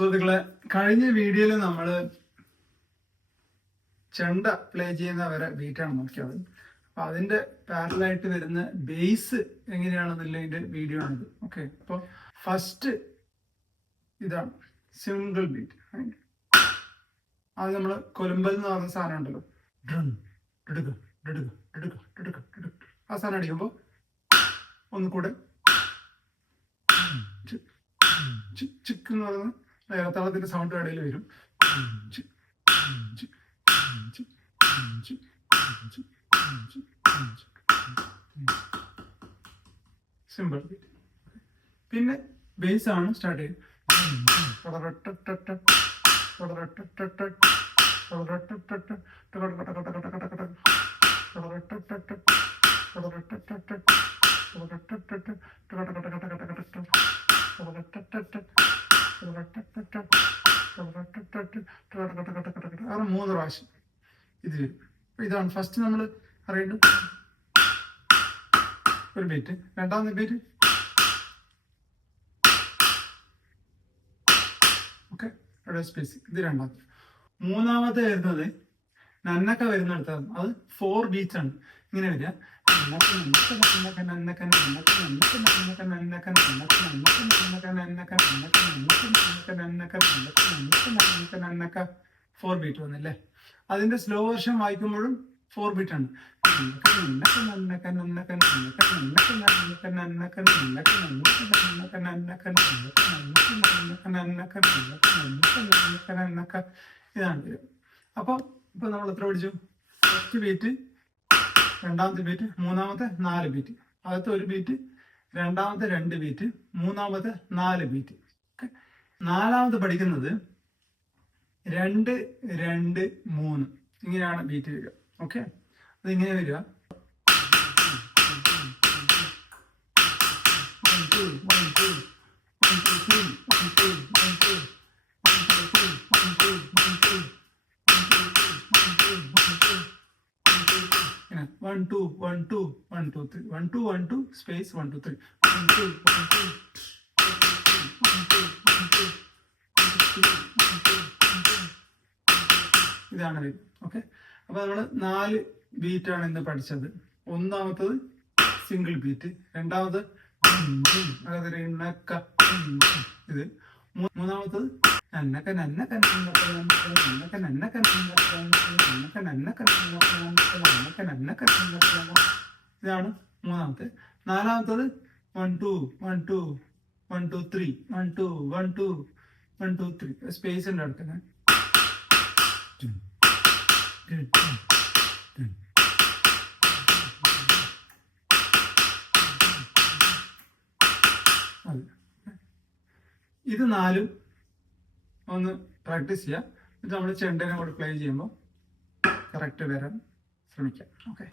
സുഹൃത്തുക്കളെ, കഴിഞ്ഞ വീഡിയോയിൽ നമ്മൾ ചെണ്ട പ്ലേ ചെയ്യുന്നവരെ ബീറ്റാണ് നോക്കിയത്. അപ്പൊ അതിന്റെ പാരലായിട്ട് വരുന്ന ബേസ് എങ്ങനെയാണെന്നുള്ളതിന്റെ വീഡിയോ ആണിത്. ഓക്കെ, അപ്പൊ ഫസ്റ്റ് ഇതാണ് സിംഗിൾ ബീറ്റ്. അത് നമ്മൾ കൊലുമ്പൽ എന്ന് പറഞ്ഞ സാധനം ഉണ്ടല്ലോ, ആ സാധനം അടിക്കുമ്പോൾ ഒന്നുകൂടെ ചിക്ക് എന്ന് പറയുന്ന ഏറത്താളത്തിന്റെ സൗണ്ട് ഇടയിൽ വരും. സിമ്പിൾ. പിന്നെ ബേസ് ആണ് സ്റ്റാർട്ട് ചെയ്യും. അങ്ങനെ 3 പ്രാവശ്യം ഇത് വരും. ഇതാണ് ഫസ്റ്റ് നമ്മൾ അറിയേണ്ടത്. ഒരു ബീറ്റ്, രണ്ടാമത്തെ ബീറ്റ്. Okay, space. ഇത് രണ്ടാമത്തെ. മൂന്നാമത്തെ വരുന്നത് നന്നക്ക വരുന്നിടത്താണ്. അത് 4 ബീറ്റ്സ് ആണ്. ഇങ്ങനെ വരിക. ഫോർ ബീറ്റ് വന്നല്ലേ. അതിന്റെ സ്ലോ വെർഷൻ വായിക്കുമ്പോഴും 4 ബീറ്റ് ആണ്. ഇതാണ്. അപ്പൊ നമ്മൾ എത്ര പഠിച്ചു? ഫസ്റ്റ് ബീറ്റ്, രണ്ടാമത്തെ ബീറ്റ്, മൂന്നാമത്തെ 4 ബീറ്റ്, ആദ്യത്തെ 1 ബീറ്റ്, രണ്ടാമത്തെ 2 ബീറ്റ്, മൂന്നാമത്തെ 4 ബീറ്റ്. നാലാമത് പഠിക്കുന്നത് 2 2 3 ഇങ്ങനെയാണ് ബീറ്റ് വരിക. ഓക്കെ, അത് ഇങ്ങനെ വരിക. 1 2 1 2 1 2 3 1 2 1 2 1 2 3 1 2 1 2 1 2 1 2 1 2 1 2 1 2 3 1 2 1 2 space 1 2 3 1 2 1 2 1 2 1 2 ഇതാണ് ഇത്. ഓക്കെ, അപ്പൊ നമ്മൾ 4 ബീറ്റ് ആണ് ഇന്ന് പഠിച്ചത്. ഒന്നാമത്തത് സിംഗിൾ ബീറ്റ്, രണ്ടാമത് ഇത്, മൂന്നാമത്തത് ഇതാണ് മൂന്നാമത്തെ. നാലാമത്തത് 1 2 1 2 1 2 3 1 2 1 2 1 2 3 സ്പേസ് ഉണ്ട് അടുത്ത്. ഇത് 4 ഒന്ന് പ്രാക്ടീസ് ചെയ്യാം. ഇത് നമ്മൾ ചെണ്ടനെ കൂടെ പ്ലേ ചെയ്യുമ്പോൾ കറക്റ്റ് വരാൻ ശ്രമിക്കാം. ഓക്കെ.